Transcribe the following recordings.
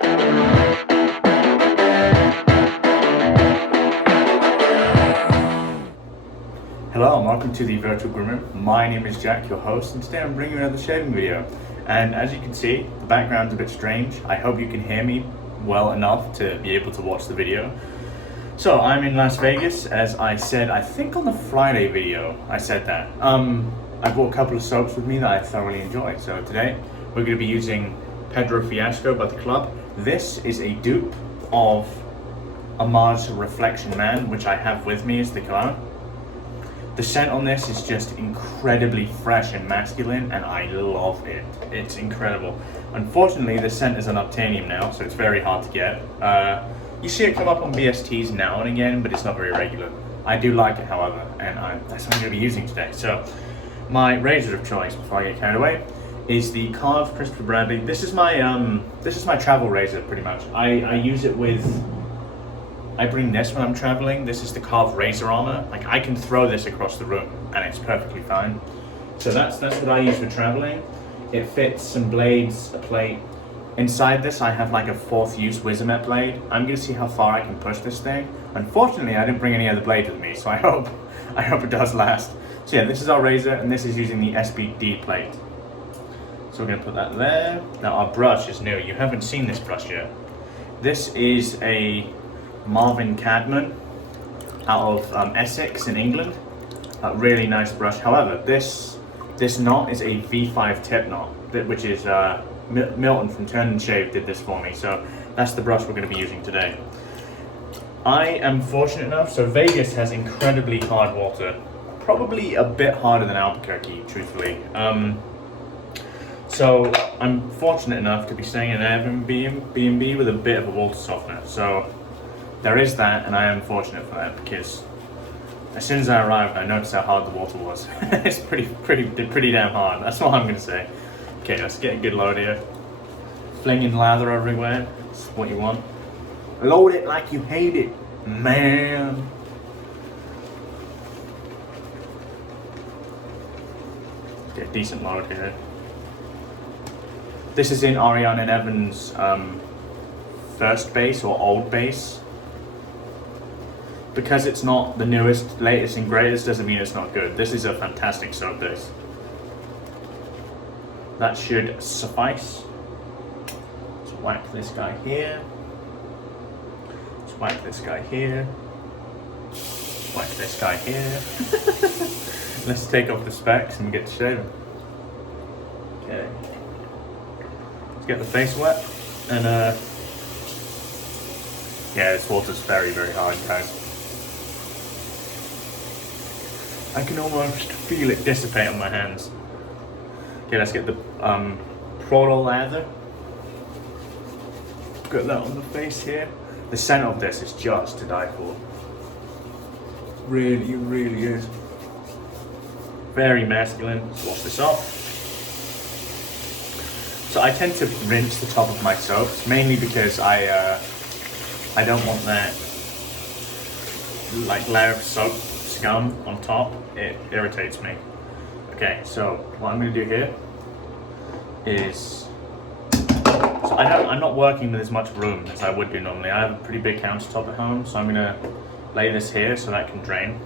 Hello and welcome to the Virtual Groomer. My name is Jack, your host, and today I'm bringing you another shaving video. And as you can see, the background's a bit strange. I hope you can hear me well enough to be able to watch the video. So I'm in Las Vegas, as I said, I think on the Friday video, I said that. I brought a couple of soaps with me that I thoroughly enjoy. So today, we're going to be using Pedro Fiasco by the club. This is a dupe of Amouage Reflection Man, which I have with me as the cologne. The scent on this is just incredibly fresh and masculine, and I love it. It's incredible. Unfortunately, the scent is an Obtainium now, so it's very hard to get. You see it come up on BSTs now and again, but it's not very regular. I do like it, however, and that's what I'm going to be using today. So, my razor of choice, before I get carried away, is the Karve Christopher Bradley. This is my travel razor, pretty much. I use it with. I bring this when I'm traveling. This is the Karve Razor Armor. Like, I can throw this across the room and it's perfectly fine. So that's what I use for traveling. It fits some blades, a plate. Inside this I have like a 4th use Wizamet blade. I'm gonna see how far I can push this thing. Unfortunately, I didn't bring any other blades with me, so I hope it does last. So yeah, this is our razor, and this is using the SBD plate. So we're gonna put that there. Now our brush is new. You haven't seen this brush yet. This is a Marvin Cadman out of Essex in England. A really nice brush. However, this knot is a V5 tip knot, which is Milton from Turn and Shave did this for me. So that's the brush we're going to be using today. I am fortunate enough, so Vegas has incredibly hard water, probably a bit harder than Albuquerque, truthfully. So I'm fortunate enough to be staying in an Airbnb with a bit of a water softener. So there is that, and I am fortunate for that, because as soon as I arrived, I noticed how hard the water was. It's pretty damn hard. That's all I'm gonna say. Okay, let's get a good load here. Flinging lather everywhere. That's what you want. Load it like you hate it, man. Get a decent load here. This is in Ariana and Evans' first base or old base. Because it's not the newest, latest and greatest doesn't mean it's not good. This is a fantastic soap base. That should suffice. Let's whack this guy here. Let's whack this guy here. Whack this guy here. Let's take off the specs and get to shaving. Okay. Let's get the face wet. And yeah, this water's very, very hard, guys. I can almost feel it dissipate on my hands. Okay, let's get the proto lather. Got that on the face here. The scent of this is just to die for. Really, really is. Very masculine. Let's wash this off. So I tend to rinse the top of my soaps, mainly because I don't want that like layer of soap scum on top. It irritates me. Okay, so what I'm going to do here is, so I'm not working with as much room as I would do normally. I have a pretty big countertop at home, so I'm going to lay this here so that can drain,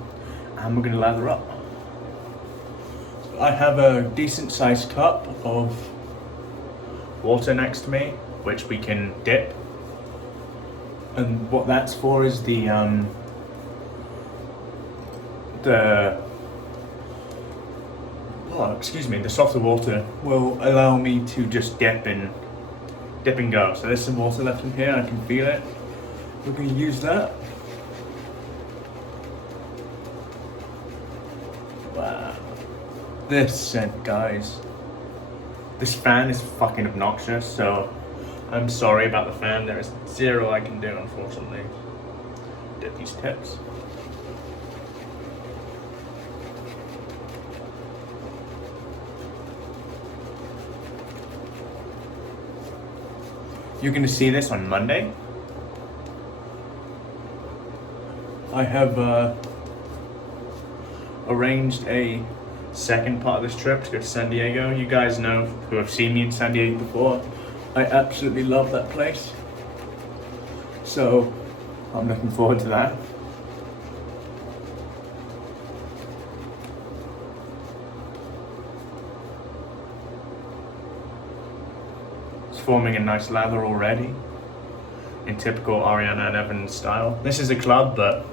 and we're going to lather up. So I have a decent sized cup of water next to me, which we can dip, and what that's for is the softer water will allow me to just dip and go. So there's some water left in here, I can feel it. We're going to use that. Wow. This scent, guys. This fan is fucking obnoxious, so I'm sorry about the fan. There is zero I can do, unfortunately. Dip these tips. You're going to see this on Monday. I have arranged a second part of this trip to go to San Diego. You guys know, who have seen me in San Diego before, I absolutely love that place. So I'm looking forward to that. It's forming a nice lather already in typical Ariana and Evans style. This is a club, but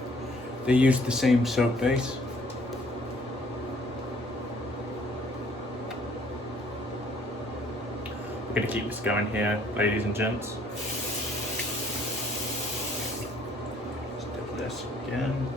they used the same soap base. We're gonna keep this going here, ladies and gents. Let's do this again.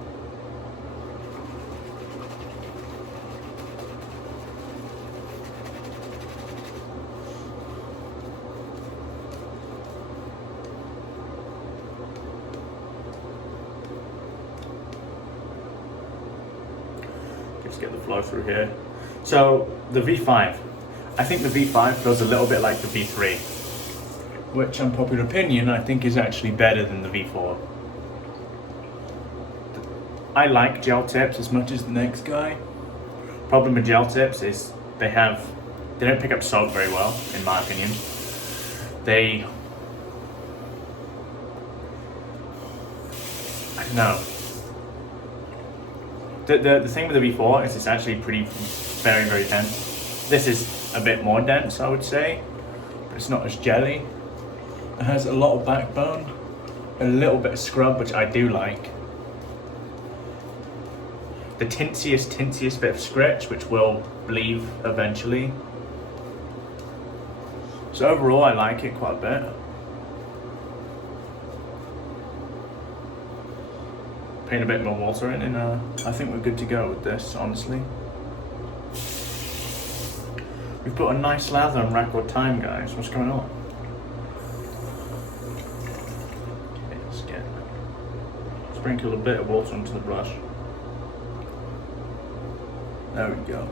Let's get the flow through here. So the V5. I think the V5 feels a little bit like the V3, which, unpopular opinion, I think is actually better than the V4. I like gel tips as much as the next guy. Problem with gel tips is they don't pick up soap very well, in my opinion. I don't know. The thing with the V4 is it's actually very, very dense. This is a bit more dense, I would say, but it's not as jelly. It has a lot of backbone, a little bit of scrub, which I do like. The tintiest bit of scratch, which will leave eventually. So overall, I like it quite a bit. Paint a bit more water in, and I think we're good to go with this, honestly. We've put a nice lather in record time, guys. What's going on? Okay, let's sprinkle a bit of water onto the brush. There we go.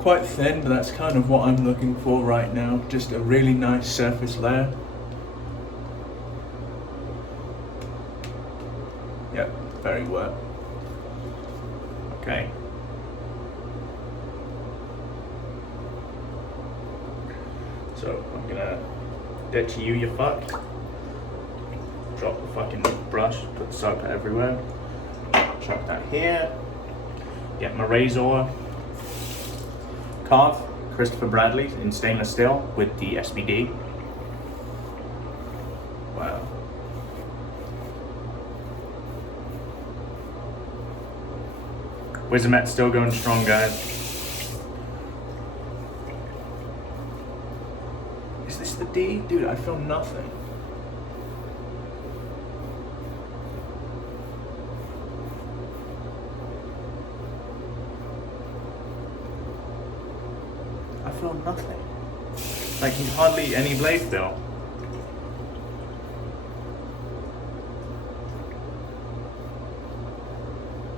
Quite thin, but that's kind of what I'm looking for right now. Just a really nice surface layer. Yep, very wet. Okay. So I'm gonna ditch you fuck. Drop the fucking brush, put the soap everywhere. Chuck that here. Get my razor. Karve, Christopher Bradley in stainless steel with the SBD. Wow. Wizamet's still going strong, guys. Is this the D? Dude, I feel nothing. I feel nothing. Like hardly any blade feel.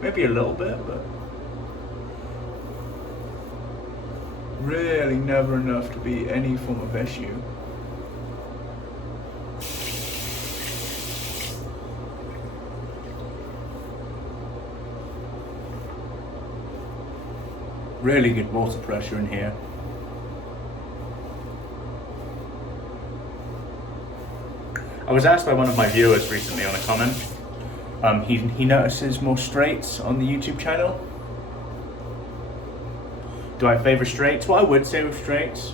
Maybe a little bit, but really never enough to be any form of issue. Really good water pressure in here. I was asked by one of my viewers recently on a comment, he notices more straights on the YouTube channel. Do I favor straights? What I would say with straights,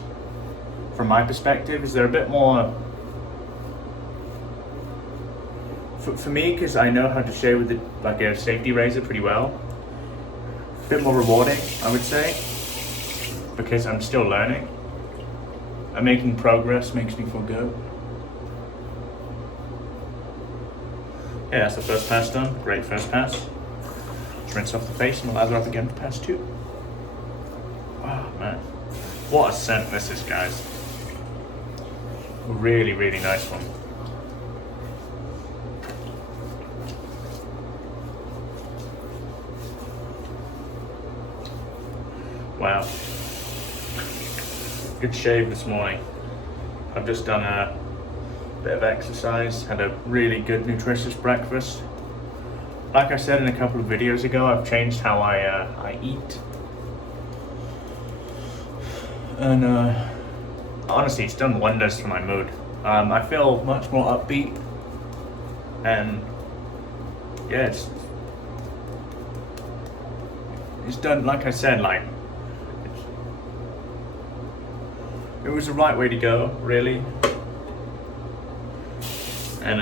from my perspective, is they're a bit more, for me, because I know how to shave with like a safety razor pretty well, a bit more rewarding, I would say, because I'm still learning. I'm making progress, makes me feel good. Yeah, that's the first pass done. Great first pass. Just rinse off the face and lather up again for pass 2. Oh man, what a scent this is, guys. Really, really nice one. Wow. Good shave this morning. I've just done a bit of exercise, had a really good nutritious breakfast. Like I said in a couple of videos ago, I've changed how I eat. And honestly, it's done wonders for my mood. I feel much more upbeat, and yeah, it's done, like I said, like, it was the right way to go, really. And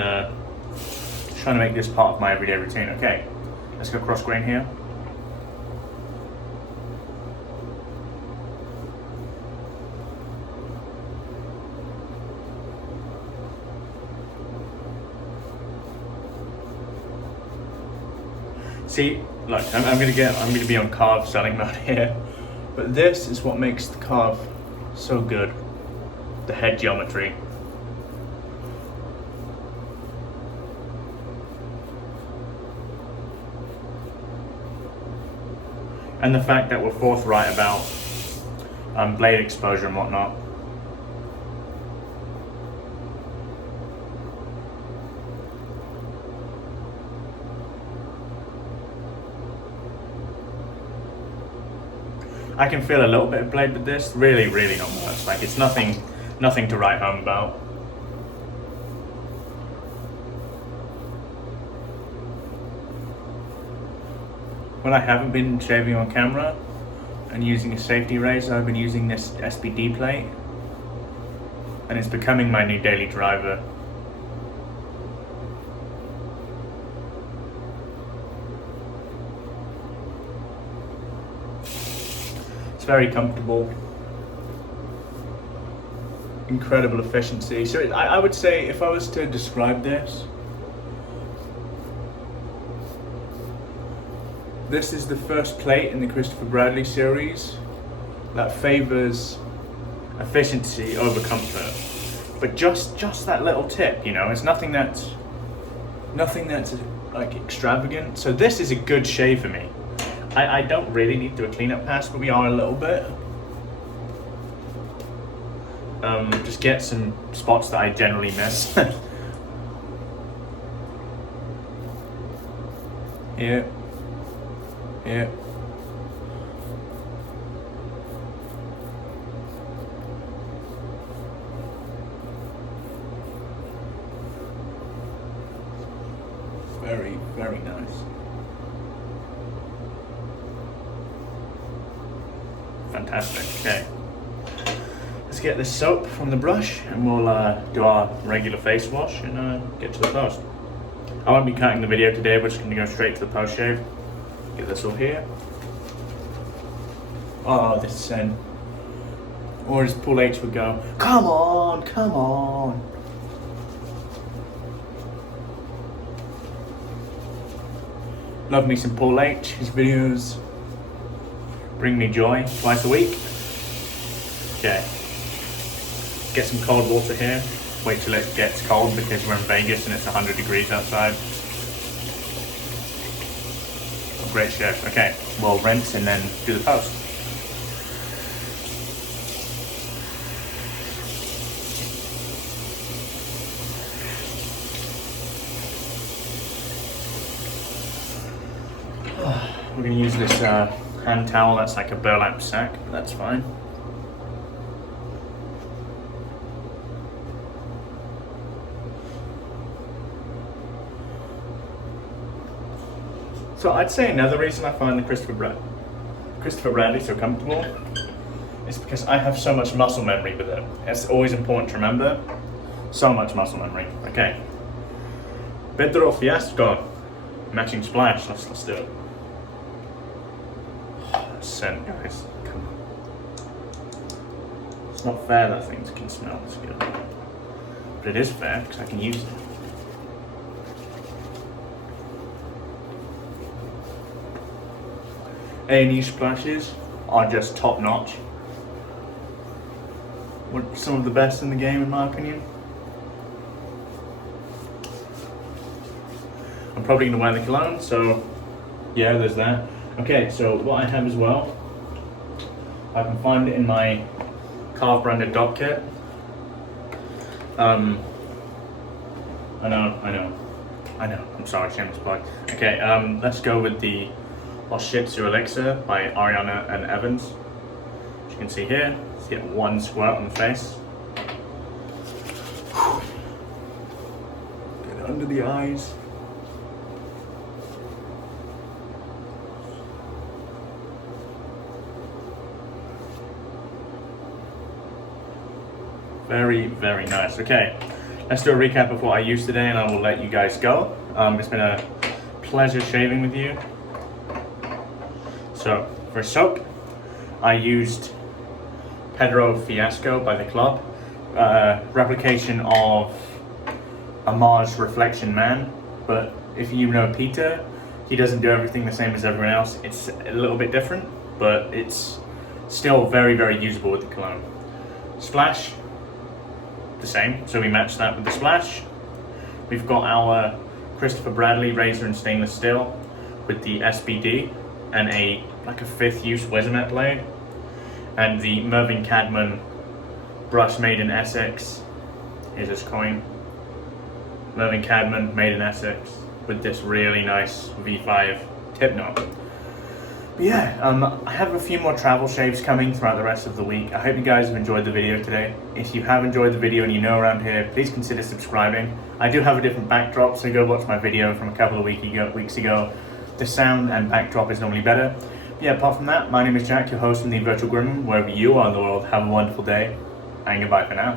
trying to make this part of my everyday routine. Okay, let's go cross grain here. See, look, I'm gonna be on Karve selling mode here, but this is what makes the Karve so good. The head geometry. And the fact that we're forthright about blade exposure and whatnot. I can feel a little bit of blade with this, really not much. Like, it's nothing to write home about. When I haven't been shaving on camera and using a safety razor, I've been using this SBD plate, and it's becoming my new daily driver. It's very comfortable, incredible efficiency. So I would say, if I was to describe this, this is the first plate in the Christopher Bradley series that favors efficiency over comfort. But just that little tip, you know, it's nothing that's like extravagant. So this is a good shave for me. I don't really need to do a cleanup pass, but we are a little bit. Just get some spots that I generally miss. Yeah. Yeah. Very nice. Fantastic. Okay. Let's get this soap from the brush, and we'll do our regular face wash and get to the post. I won't be cutting the video today, we're just going to go straight to the post shave. Get this all here. Oh, this scent. Or as Paul H would go, come on, come on. Love me some Paul H. His videos bring me joy twice a week. Okay. Get some cold water here. Wait till it gets cold because we're in Vegas and it's 100 degrees outside. Oh, great shave. Okay, we'll rinse and then do the post. We're going to use this hand towel that's like a burlap sack, but that's fine. So I'd say another reason I find the Christopher Bradley so comfortable is because I have so much muscle memory with it. It's always important to remember. So much muscle memory. Okay. Pedro Fiasco. Matching splash. Let's do it. Scent, guys. Come on. It's not fair that things can smell this good. But it is fair because I can use it. A&E splashes are just top notch. Some of the best in the game, in my opinion. I'm probably going to wear the cologne, so yeah, there's that. Okay, so what I have as well, I can find it in my Karve branded dot kit. I know. I'm sorry, shameless plug. Okay, let's go with the Oshitsu Elixir by Ariana and Evans. As you can see here, let's get one squirt on the face. under the eyes. Very, very nice. Okay, let's do a recap of what I used today and I will let you guys go. It's been a pleasure shaving with you. So, for soap, I used Pedro Fiasco by the club, replication of Amouage Reflection Man, but if you know Peter, he doesn't do everything the same as everyone else. It's a little bit different, but it's still very, very usable with the cologne. Splash, the same, so we match that with the splash. We've got our Christopher Bradley razor and stainless steel with the SBD and a 5th use Weathermat blade, and the Mervyn Cadman brush made in Essex. Here's this coin. Mervyn Cadman made in Essex with this really nice V5 tip knob. But yeah, I have a few more travel shaves coming throughout the rest of the week. I hope you guys have enjoyed the video today. If you have enjoyed the video and you know around here, please consider subscribing. I do have a different backdrop, so go watch my video from a couple of weeks ago. The sound and backdrop is normally better. But yeah, apart from that, my name is Jack, your host from the Virtual Groomer. Wherever you are in the world, have a wonderful day, and goodbye for now.